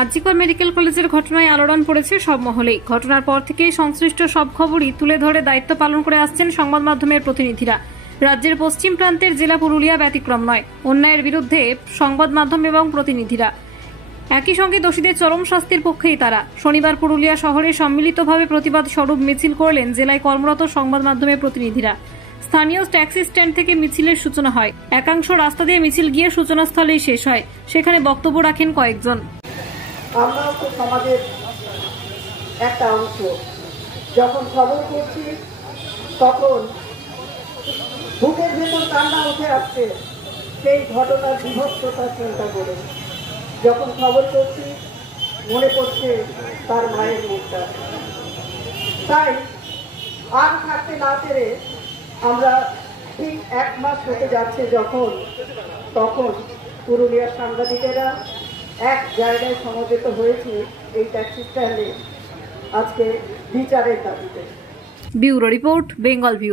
RG Kar medical কলেজের ঘটনায় আলোড়ন পড়েছে সব মহলেই। ঘটনার পর থেকেই সংশ্লিষ্ট সব খবরই তুলে ধরে দায়িত্ব পালন করে আসছেন সংবাদ মাধ্যমের প্রতিনিধিরা। রাজ্যের পশ্চিম প্রান্তের জেলা পুরুলিয়া ব্যতিক্রম নয়। অন্যায়ের বিরুদ্ধে সংবাদ মাধ্যম এবং প্রতিনিধিরা একই সঙ্গে দোষীদের চরম শাস্তির পক্ষেই তারা। শনিবার পুরুলিয়া শহরে সম্মিলিতভাবে প্রতিবাদ স্বরূপ মিছিল করলেন জেলায় কর্মরত সংবাদ মাধ্যমের প্রতিনিধিরা। স্থানীয় ট্যাক্সি স্ট্যান্ড থেকে মিছিলের সূচনা হয়। একাংশ রাস্তা দিয়ে মিছিল গিয়ে সূচনাস্থলেই শেষ হয়। সেখানে বক্তব্য রাখেন কয়েকজন। আমরাও তো সমাজের একটা অংশ। যখন খবর করছি তখন বুকের ভেতর কান্না উঠে আসছে সেই ঘটনার বিভৎসতা চিন্তা করে। যখন খবর করছি মনে পড়ছে তার মায়ের মুখটা। তাই আর থাকতে না পেরে আমরা ঠিক 1 মাস হতে যাচ্ছে তখন পুরুলিয়ার সাংবাদিকেরা এক জায়গায় সমবেত হয়েছে এই ট্যাক্সি স্ট্যান্ডে আজকে বিচারের দাবিতে। Bureau report, Bengal view.